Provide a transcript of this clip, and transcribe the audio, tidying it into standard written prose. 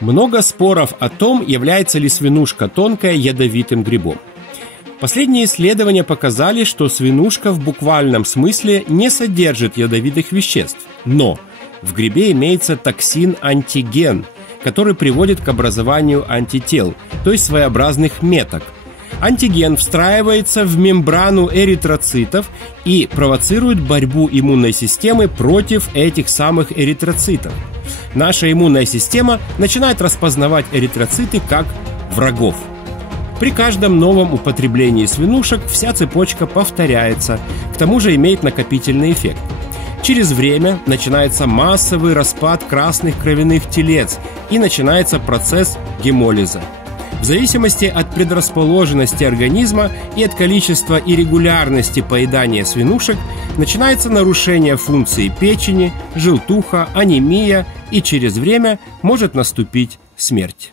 Много споров о том, является ли свинушка тонкая ядовитым грибом. Последние исследования показали, что свинушка в буквальном смысле не содержит ядовитых веществ, но в грибе имеется токсин антиген, который приводит к образованию антител, то есть своеобразных меток. Антиген встраивается в мембрану эритроцитов и провоцирует борьбу иммунной системы против этих самых эритроцитов. Наша иммунная система начинает распознавать эритроциты как врагов. При каждом новом употреблении свинушек вся цепочка повторяется, к тому же имеет накопительный эффект. Через время начинается массовый распад красных кровяных телец и начинается процесс гемолиза. В зависимости от предрасположенности организма и от количества и регулярности поедания свинушек начинается нарушение функции печени, желтуха, анемия и через время может наступить смерть.